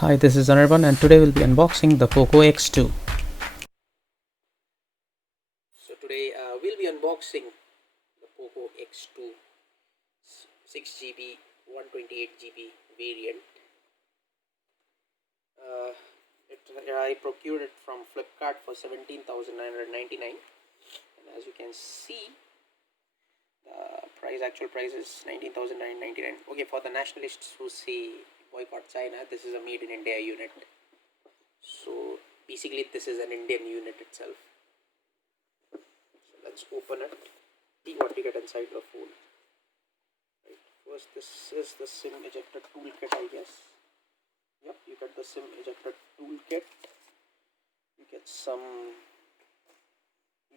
Hi, this is Anirban and today we'll be unboxing the Poco X2. So today we'll be unboxing the Poco X2 6GB 128GB variant. Uh, I procured it from Flipkart for 17,999, and as you can see, the actual price is 19,999. Okay, for the nationalists who say boycott China, this is a made in India unit. So basically, this is an Indian unit itself. So let's open it, see what we get inside the phone. Right. First, this is the SIM ejector toolkit, I guess. Yep, you get the SIM ejector toolkit. You get some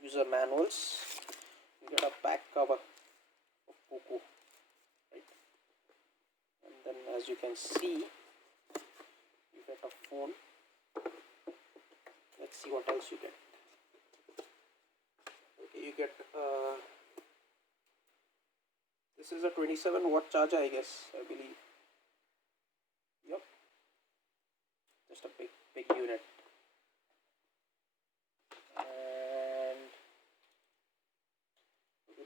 user manuals. You get a back cover of Poco, right? And then, as you can see, you get a phone. Let's see what else you get. Okay, you get this is a 27-watt charger, I guess. I believe. Yep, just a big unit. And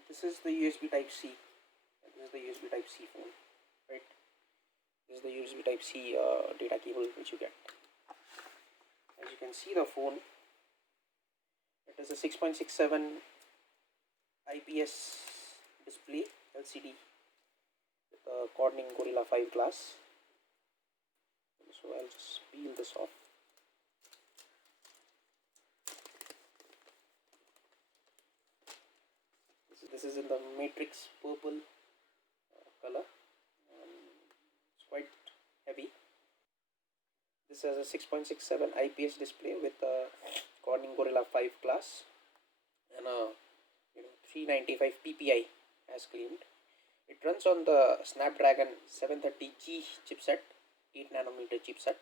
this is the USB Type C. This is the USB Type C phone, right? This is the USB Type C data cable which you get. As you can see, the phone, it is a 6.67 IPS display LCD with a Corning Gorilla 5 glass. So I'll just peel this off. This is in the matrix purple color. It's quite heavy. This has a 6.67 IPS display with a Corning Gorilla 5 glass and a 395 PPI as claimed. It runs on the Snapdragon 730G chipset, 8nm chipset,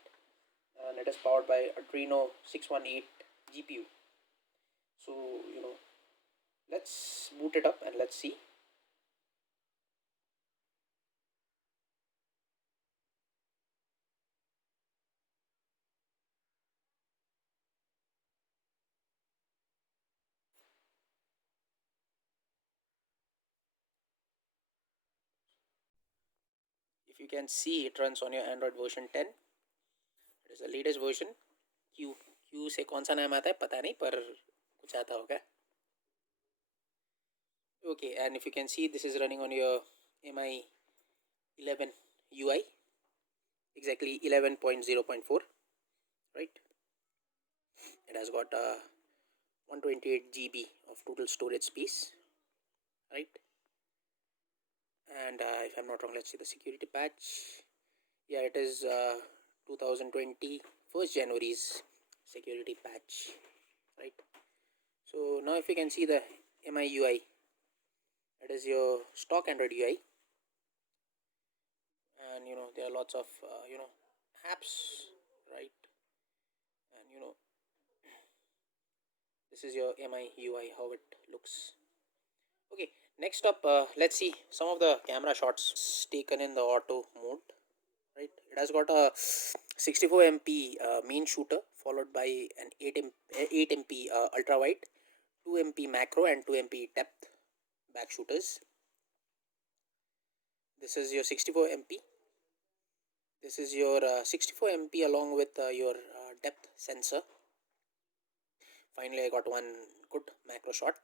and it is powered by Adreno 618 GPU. So let's boot it up and let's see. If you can see, it runs on your Android version 10. It is the latest version. Q से कौन सा नाम आता है पता नहीं, पर कुछ आता होगा. Okay, and if you can see, this is running on your MI 11 UI, exactly 11.0.4, right? It has got 128 GB of total storage space, right? And if I'm not wrong, let's see the security patch. Yeah, it is 2020 1st January's security patch, right? So now if you can see the MI UI, it is your stock Android UI, and there are lots of apps, right? And this is your MI UI, how it looks. Okay, next up, let's see some of the camera shots taken in the auto mode, right? It has got a 64MP main shooter followed by an 8MP ultra wide, 2MP macro and 2MP depth back shooters. This is your 64MP. This is your 64MP along with your depth sensor. Finally, I got one good macro shot.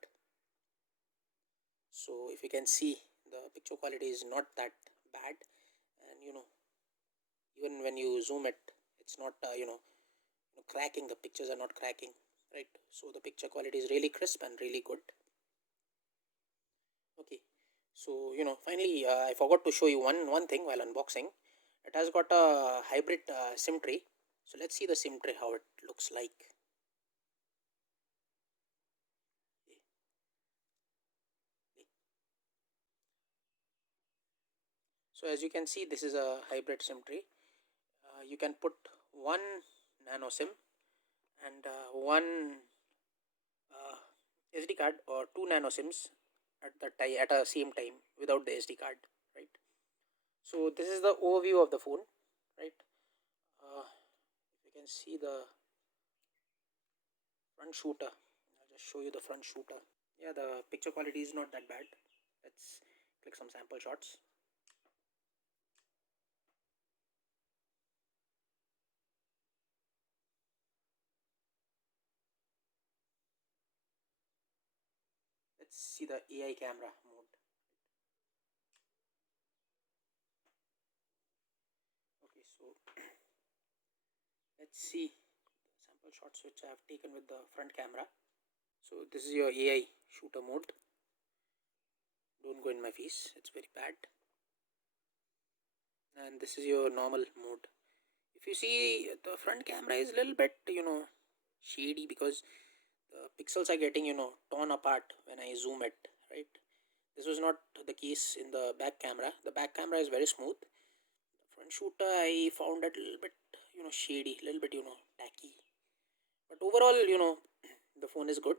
So if you can see, the picture quality is not that bad, and even when you zoom it, it's not cracking. The pictures are not cracking, right? So the picture quality is really crisp and really good. Okay, so finally I forgot to show you one thing while unboxing. It has got a hybrid SIM tray. So let's see the SIM tray, how it looks like. So as you can see, this is a hybrid SIM tray. You can put one nano SIM and one SD card or two nano SIMs at a same time without the SD card, right? So this is the overview of the phone, right? can see the front shooter. I'll just show you the front shooter. Yeah, the picture quality is not that bad. Let's click some sample shots. Let's see the AI camera mode. Okay, so let's see the sample shots which I have taken with the front camera. So this is your AI shooter mode. Don't go in my face, it's very bad. And this is your normal mode. If you see, the front camera is a little bit, shady, because the pixels are getting, torn apart when I zoom it, right? This was not the case in the back camera. The back camera is very smooth. The front shooter I found it a little bit, shady, a little bit, tacky. But overall, the phone is good.